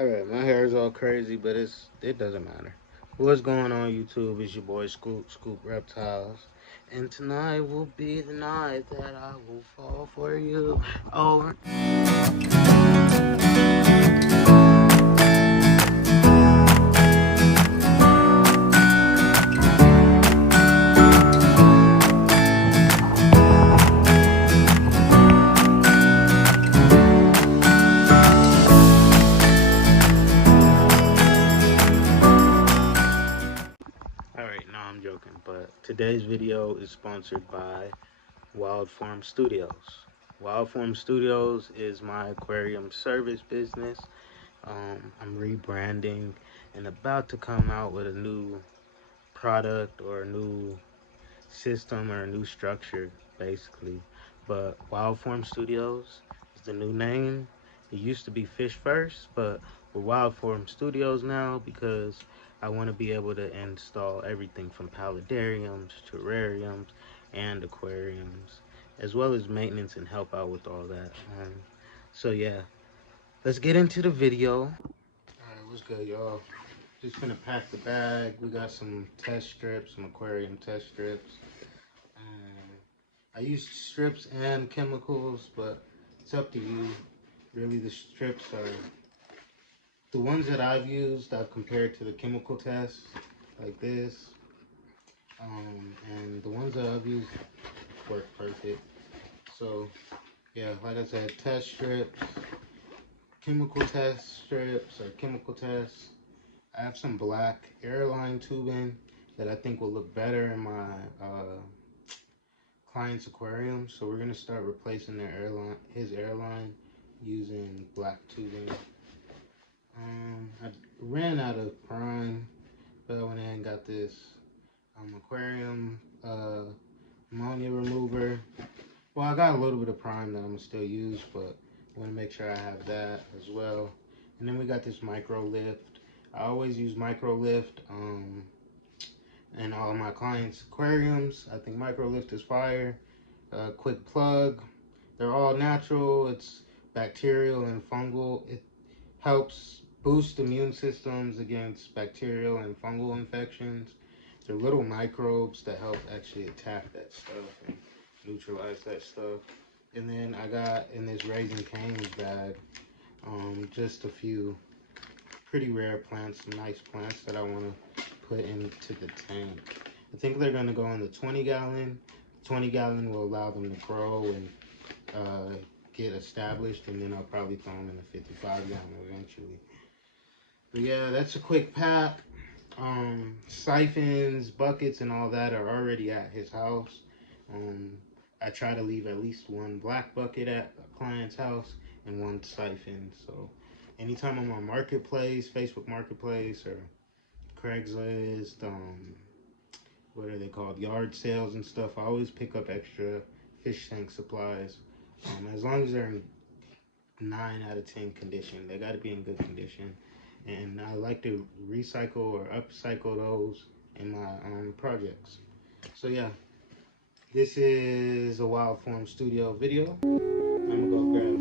Alright, my hair is all crazy, but it doesn't matter. What's going on YouTube? It's your boy Scoop Reptiles. And tonight will be the night that I will fall for you. Over. Alright, no, I'm joking, but today's video is sponsored by Wild Form Studios. Wild Form Studios is my aquarium service business. I'm rebranding and about to come out with a new product or a new system or a new structure, basically. But Wild Form Studios is the new name. It used to be Fish First, but we're Wild Form Studios now because I want to be able to install everything from paludariums, terrariums, and aquariums, as well as maintenance and help out with all that. So yeah, let's get into the video. All right, what's good, y'all? Just gonna pack the bag. We got some test strips, some aquarium test strips. I use strips and chemicals, but it's up to you. Really, the strips are the ones that I've used. I've compared to the chemical tests, like this, and the ones that I've used work perfect. So, yeah, like I said, test strips, chemical test strips, or chemical tests. I have some black airline tubing that I think will look better in my client's aquarium, so we're gonna start replacing his airline using black tubing. I ran out of prime, but I went ahead and got this aquarium ammonia remover. Well, I got a little bit of prime that I'm gonna still use, but I want to make sure I have that as well. And then we got this micro lift. I always use micro lift in all my clients' aquariums. I think micro lift is fire. Quick plug. They're all natural. It's bacterial and fungal. It helps boost immune systems against bacterial and fungal infections. They're little microbes that help actually attack that stuff and neutralize that stuff. And then I got in this Raising Cane's bag just a few pretty rare plants, some nice plants that I want to put into the tank. I think they're going to go in the 20 gallon. 20 gallon will allow them to grow and get established, and then I'll probably throw them in the 55 gallon eventually. But yeah, that's a quick pack. Siphons, buckets, and all that are already at his house. I try to leave at least one black bucket at a client's house and one siphon. So anytime I'm on Marketplace, Facebook Marketplace, or Craigslist, what are they called, yard sales and stuff, I always pick up extra fish tank supplies. As long as they're in 9 out of 10 condition, they got to be in good condition. And I like to recycle or upcycle those in my projects. So yeah, this is a Wild Form Studio video. I'm gonna go grab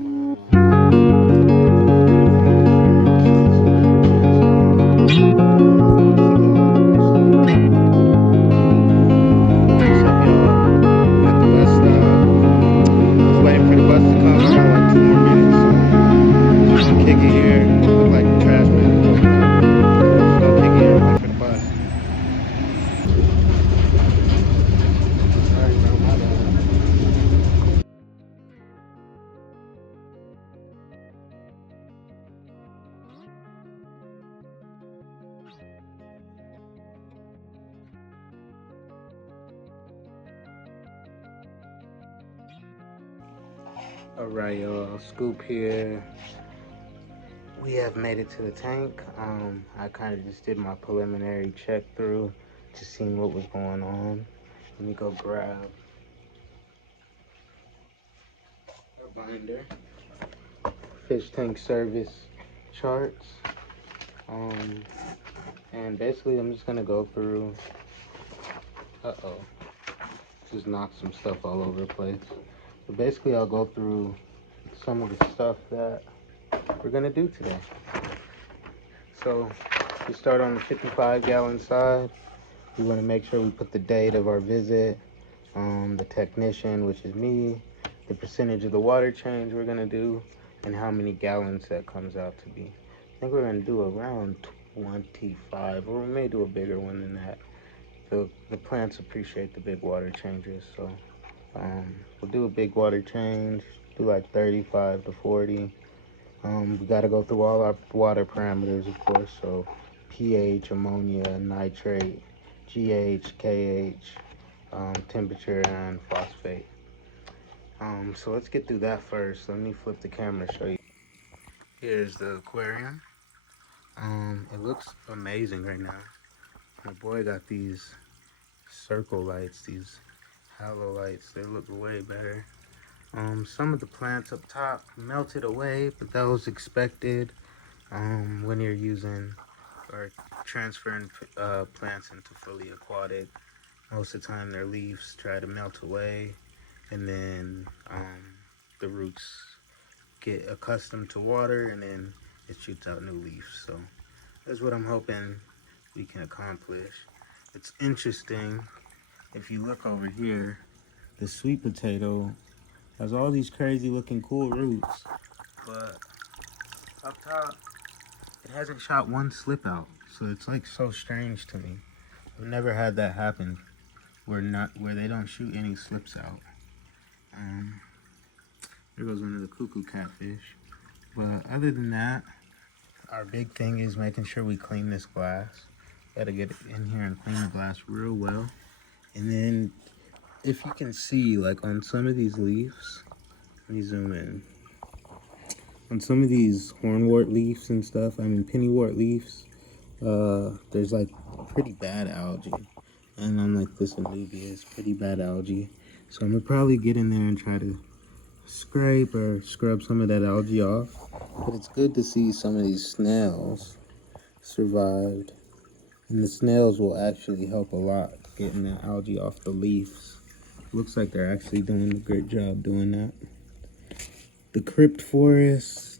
Alright, y'all, Scoop here. We have made it to the tank. I kind of just did my preliminary check through to see what was going on. Let me go grab a binder. Fish tank service charts. And basically I'm just gonna go through, just knocked some stuff all over the place. But basically I'll go through some of the stuff that we're gonna do today. So we start on the 55-gallon side. We want to make sure we put the date of our visit, the technician, which is me, the percentage of the water change we're gonna do, and how many gallons that comes out to be. I think we're gonna do around 25, or we may do a bigger one than that. The plants appreciate the big water changes, so we'll do a big water change, do like 35 to 40. We got to go through all our water parameters, of course, so pH, ammonia, nitrate, GH, KH, temperature, and phosphate. So let's get through that first. Let me flip the camera to show you. Here's the aquarium. It looks amazing right now. My boy got these circle lights, these halo lights. They look way better. Some of the plants up top melted away, but that was expected when you're using or transferring plants into fully aquatic. Most of the time their leaves try to melt away, and then the roots get accustomed to water, and then it shoots out new leaves. So that's what I'm hoping we can accomplish. It's interesting, if you look over here, the sweet potato has all these crazy looking cool roots, but up top it hasn't shot one slip out. So it's like so strange to me. I've never had that happen where they don't shoot any slips out. There goes one of the cuckoo catfish. But other than that, our big thing is making sure we clean this glass. Gotta get in here and clean the glass real well. And then if you can see, like on some of these leaves, let me zoom in. On some of these hornwort leaves and stuff, I mean pennywort leaves, there's like pretty bad algae. And on like this anubias, pretty bad algae. So I'm gonna probably get in there and try to scrape or scrub some of that algae off. But it's good to see some of these snails survived. And the snails will actually help a lot getting that algae off the leaves. Looks like they're actually doing a great job doing that. The crypt forests,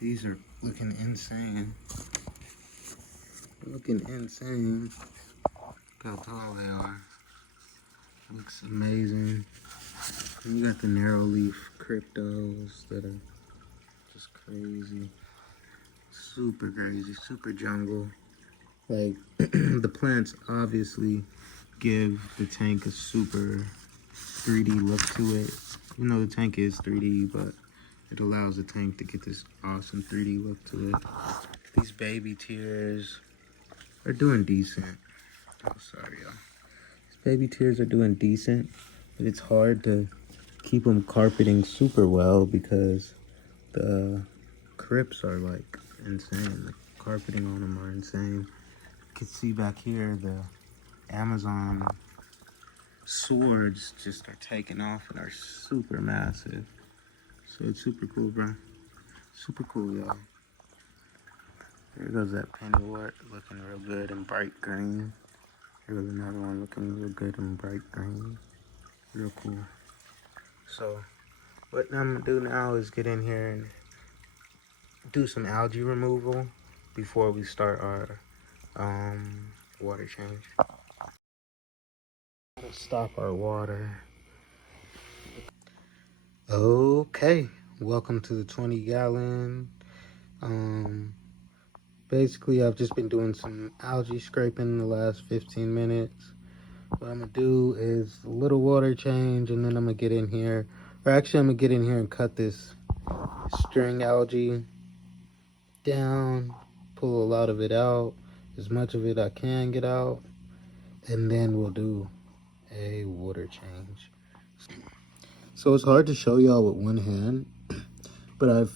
these are looking insane. Looking insane. Look how tall they are. Looks amazing. And you got the narrow leaf cryptos that are just crazy. Super crazy, super jungle. Like, the plants obviously give the tank a super 3D look to it. Even though the tank is 3D, but it allows the tank to get this awesome 3D look to it. These baby tears are doing decent. Oh, sorry, y'all. These baby tears are doing decent, but it's hard to keep them carpeting super well because the crypts are like insane. The carpeting on them are insane. You can see back here the Amazon swords just are taking off and are super massive. So it's super cool, bro. Super cool, y'all. There goes that pennywort looking real good and bright green. Here goes another one looking real good and bright green. Real cool. So what I'm gonna do now is get in here and do some algae removal before we start our water change. Gotta stop our water. Okay, welcome to the 20-gallon. Basically, I've just been doing some algae scraping in the last 15 minutes. What I'm gonna do is a little water change, and then I'm gonna get in here, or actually I'm gonna get in here and cut this string algae down, pull a lot of it out, as much of it I can get out, and then we'll do a water change. So it's hard to show y'all with one hand, but I've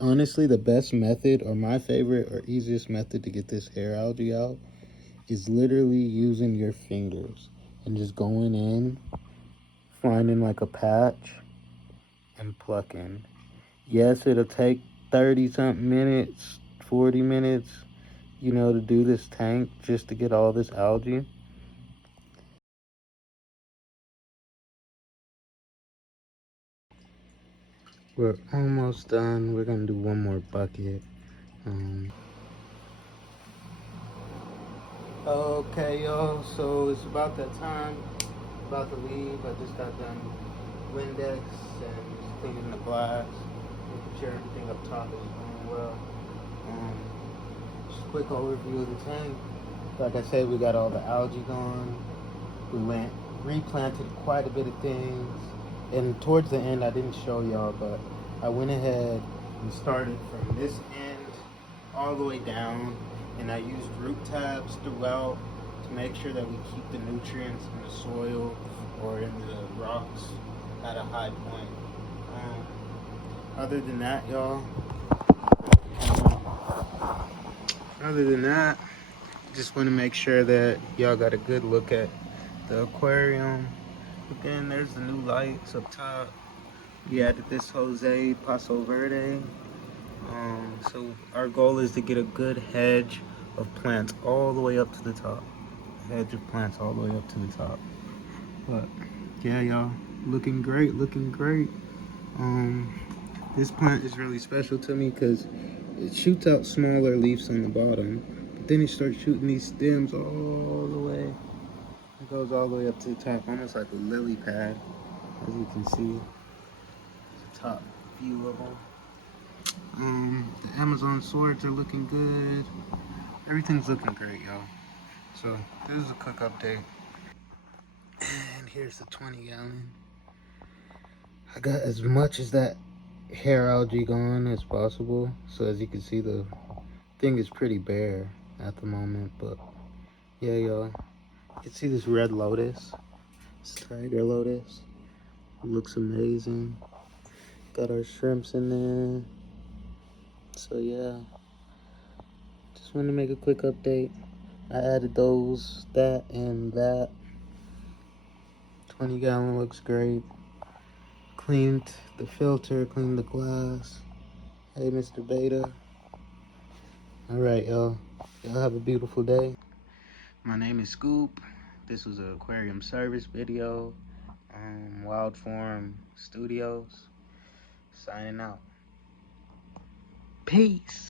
honestly, the best method, or my favorite or easiest method to get this hair algae out is literally using your fingers and just going in, finding like a patch and plucking. Yes, it'll take 30 something minutes, 40 minutes, you know, to do this tank just to get all this algae. We're almost done. We're gonna do one more bucket. Okay, y'all, so it's about that time, about to leave. I just got done Windex and just cleaning the glass, making sure everything up top is going well. Um, just a quick overview of the tank. Like I said, we got all the algae gone. We replanted quite a bit of things. And towards the end, I didn't show y'all, but I went ahead and started from this end all the way down. And I used root tabs throughout to make sure that we keep the nutrients in the soil or in the rocks at a high point. Other than that, y'all, other than that, just want to make sure that y'all got a good look at the aquarium. Again, there's the new lights up top. We added this Jose Paso Verde. So our goal is to get a good hedge of plants all the way up to the top. Hedge of plants all the way up to the top. But yeah, y'all, looking great, looking great. This plant is really special to me because it shoots out smaller leaves on the bottom, but then it starts shooting these stems all the way. It goes all the way up to the top, almost like a lily pad, as you can see. The top view of them. The Amazon swords are looking good. Everything's looking great, y'all. So this is a quick update. And here's the 20-gallon. I got as much as that hair algae gone as possible. So as you can see, the thing is pretty bare at the moment. But yeah, y'all. You can see this red lotus. This tiger lotus. It looks amazing. Got our shrimps in there. So yeah. Just wanted to make a quick update. I added those, that, and that. 20-gallon looks great. Cleaned the filter, cleaned the glass. Hey, Mr. Beta. Alright, y'all. Y'all have a beautiful day. My name is Scoop. This was an aquarium service video. Wild Form Studios. Signing out. Peace.